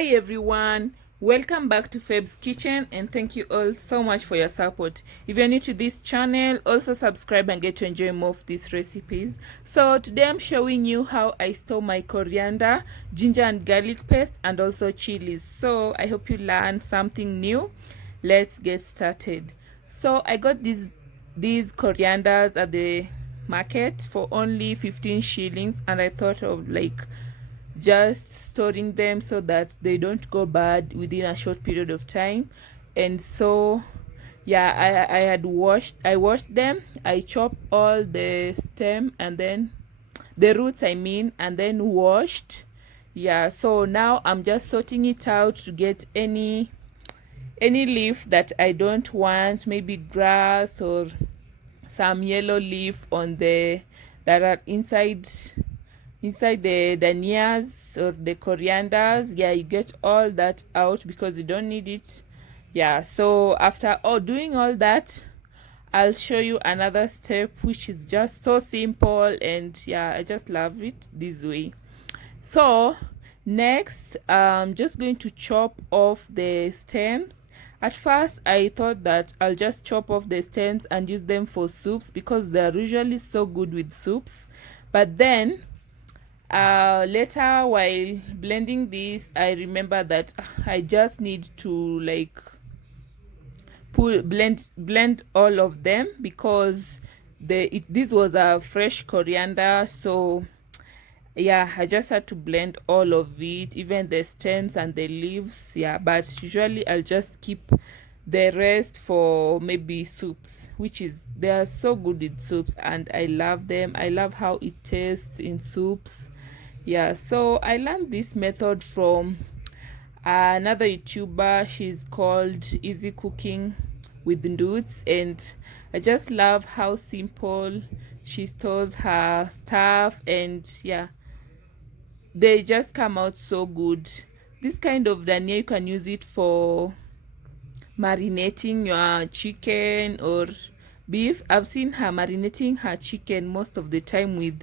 Hi everyone, welcome back to Feb's Kitchen, and thank you all so much for your support. If you're new to this channel, also subscribe and get to enjoy more of these recipes. So today I'm showing you how I store my coriander, ginger and garlic paste, and also chilies. So I hope you learn something new. Let's get started. So I got these corianders at the market for only 15 shillings, and I thought of just storing them so that they don't go bad within a short period of time. And so yeah, I washed them. I chopped all the stem and then the roots, and then washed. Yeah, so now I'm just sorting it out to get any leaf that I don't want, maybe grass or some yellow leaf on the that are inside the danias or the corianders. Yeah, you get all that out because you don't need it. Yeah, so after doing all that, I'll show you another step which is just so simple, and yeah, I just love it this way. So next, I'm just going to chop off the stems. At first I thought that I'll just chop off the stems and use them for soups because they're usually so good with soups, but then later while blending this, I remember that I just need to blend all of them because this was a fresh coriander. So yeah, I just had to blend all of it, even the stems and the leaves. Yeah, but usually I'll just keep the rest for maybe soups, which is they are so good with soups and I love them. I love how it tastes in soups. Yeah, so I learned this method from another YouTuber. She's called Easy Cooking with Nduts, and I just love how simple she stores her stuff, and yeah, they just come out so good. This kind of dania, you can use it for marinating your chicken or beef. I've seen her marinating her chicken most of the time with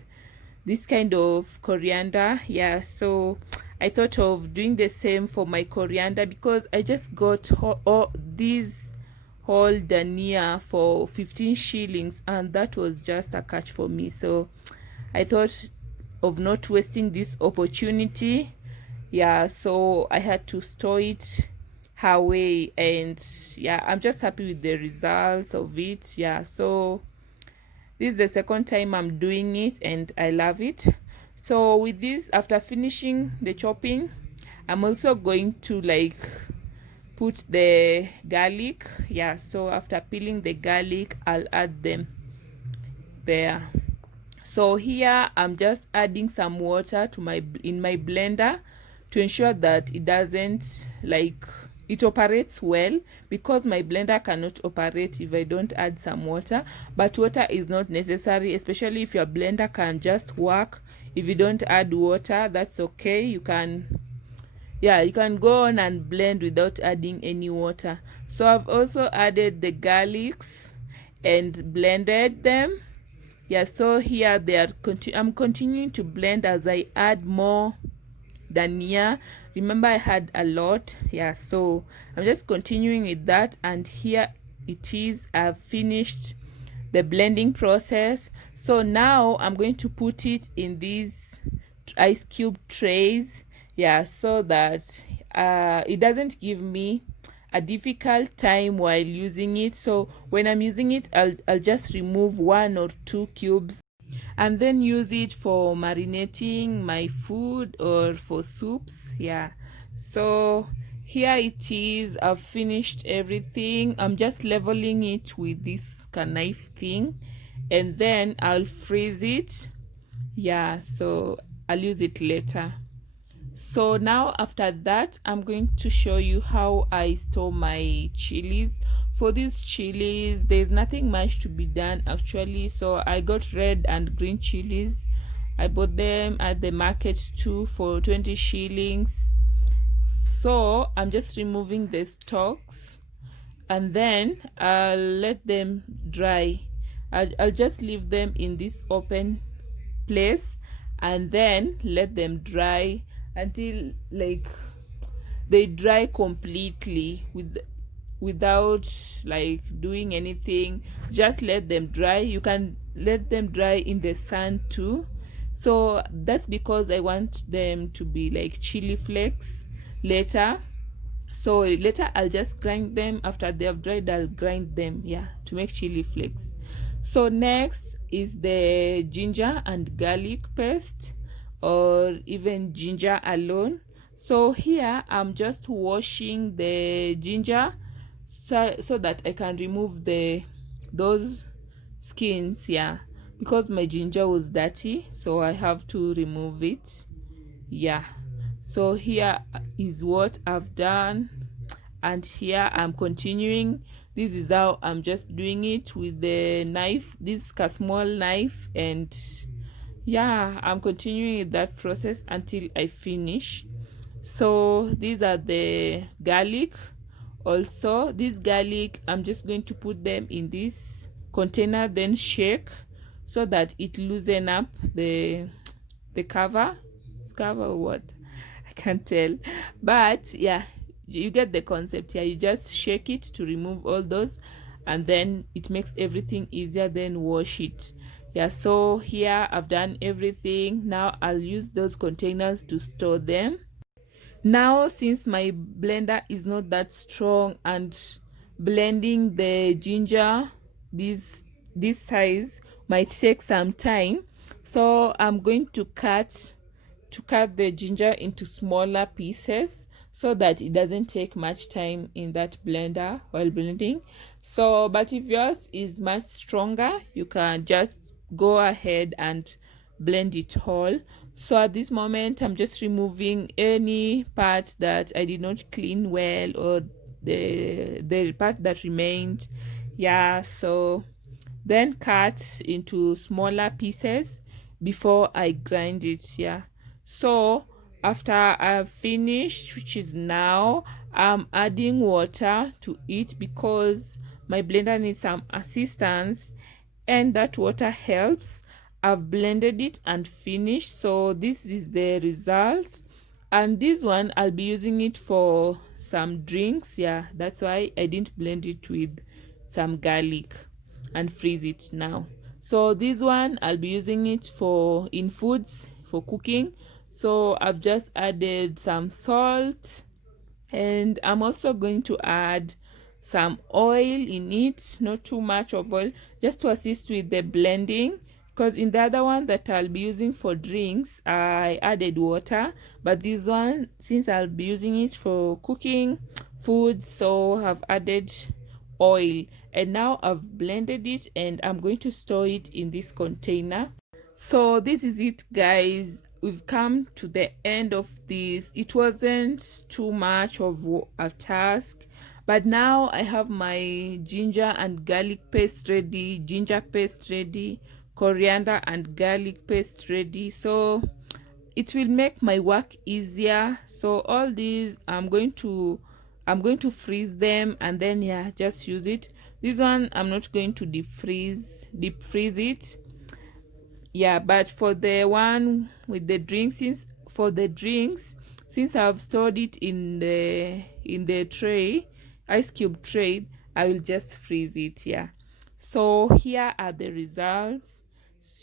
this kind of coriander. Yeah, so I thought of doing the same for my coriander because I just got this whole dania for 15 shillings, and that was just a catch for me. So I thought of not wasting this opportunity. Yeah, so I had to store it her way, and yeah, I'm just happy with the results of it. Yeah, so this is the second time I'm doing it and I love it. So with this, after finishing the chopping, I'm also going to put the garlic. Yeah, so after peeling the garlic, I'll add them there. So here I'm just adding some water to my blender to ensure that it doesn't it operates well, because my blender cannot operate if I don't add some water. But water is not necessary, especially if your blender can just work if you don't add water. That's okay. You can go on and blend without adding any water. So I've also added the garlics and blended them. Yeah, so here I'm continuing to blend as I add more dania. Remember, I had a lot. Yeah, so I'm just continuing with that, and here it is. I've finished the blending process. So now I'm going to put it in these ice cube trays. Yeah, so that it doesn't give me a difficult time while using it. So when I'm using it, I'll just remove 1 or 2 cubes and then use it for marinating my food or for soups. Yeah, so here it is. I've finished everything. I'm just leveling it with this knife thing, and then I'll freeze it. Yeah, so I'll use it later. So now after that, I'm going to show you how I store my chilies. For these chilies, there's nothing much to be done actually. So I got red and green chilies. I bought them at the market too for 20 shillings. So I'm just removing the stalks, and then I'll let them dry. I'll just leave them in this open place and then let them dry until they dry completely without like doing anything. Just let them dry. You can let them dry in the sun too. So that's because I want them to be like chili flakes later. So later I'll just grind them. After they have dried, I'll grind them, yeah, to make chili flakes. So next is the ginger and garlic paste, or even ginger alone. So here I'm just washing the ginger so that I can remove those skins, yeah, because my ginger was dirty, so I have to remove it, yeah. So here is what I've done, and here I'm continuing. This is how I'm just doing it with the knife, this small knife, and yeah, I'm continuing that process until I finish. So these are the garlic. Also, this garlic, I'm just going to put them in this container, then shake so that it loosen up the cover. It's cover or what? I can't tell, but yeah, you get the concept here. You just shake it to remove all those, and then it makes everything easier. Then wash it. Yeah, so here I've done everything. Now I'll use those containers to store them. Now, since my blender is not that strong and blending the ginger this size might take some time, so I'm going to cut the ginger into smaller pieces so that it doesn't take much time in that blender while blending. So but if yours is much stronger, you can just go ahead and blend it whole. So at this moment I'm just removing any part that I did not clean well, or the part that remained, yeah. So then cut into smaller pieces before I grind it, yeah. So after I've finished, which is now, I'm adding water to it because my blender needs some assistance, and that water helps. I've blended it and finished. So this is the result, and this one I'll be using it for some drinks, yeah. That's why I didn't blend it with some garlic and freeze it now. So this one I'll be using it for in foods, for cooking. So I've just added some salt, and I'm also going to add some oil in it, not too much of oil, just to assist with the blending, because in the other one that I'll be using for drinks I added water, but this one, since I'll be using it for cooking food, so I've added oil. And now I've blended it, and I'm going to store it in this container. So this is it, guys. We've come to the end of this. It wasn't too much of a task, but now I have my ginger and garlic paste ready, ginger paste ready, coriander and garlic paste ready, so it will make my work easier. So all these I'm going to freeze them, and then yeah, just use it. This one I'm not going to deep freeze it, yeah. But for the one with the drinks, since I've stored it in the tray, ice cube tray, I will just freeze it, yeah. So here are the results.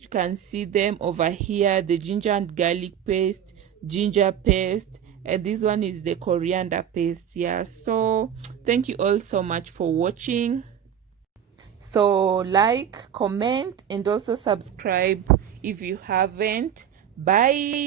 You can see them over here, the ginger and garlic paste, ginger paste, and this one is the coriander paste, yeah. So thank you all so much for watching. So like, comment, and also subscribe if you haven't. Bye.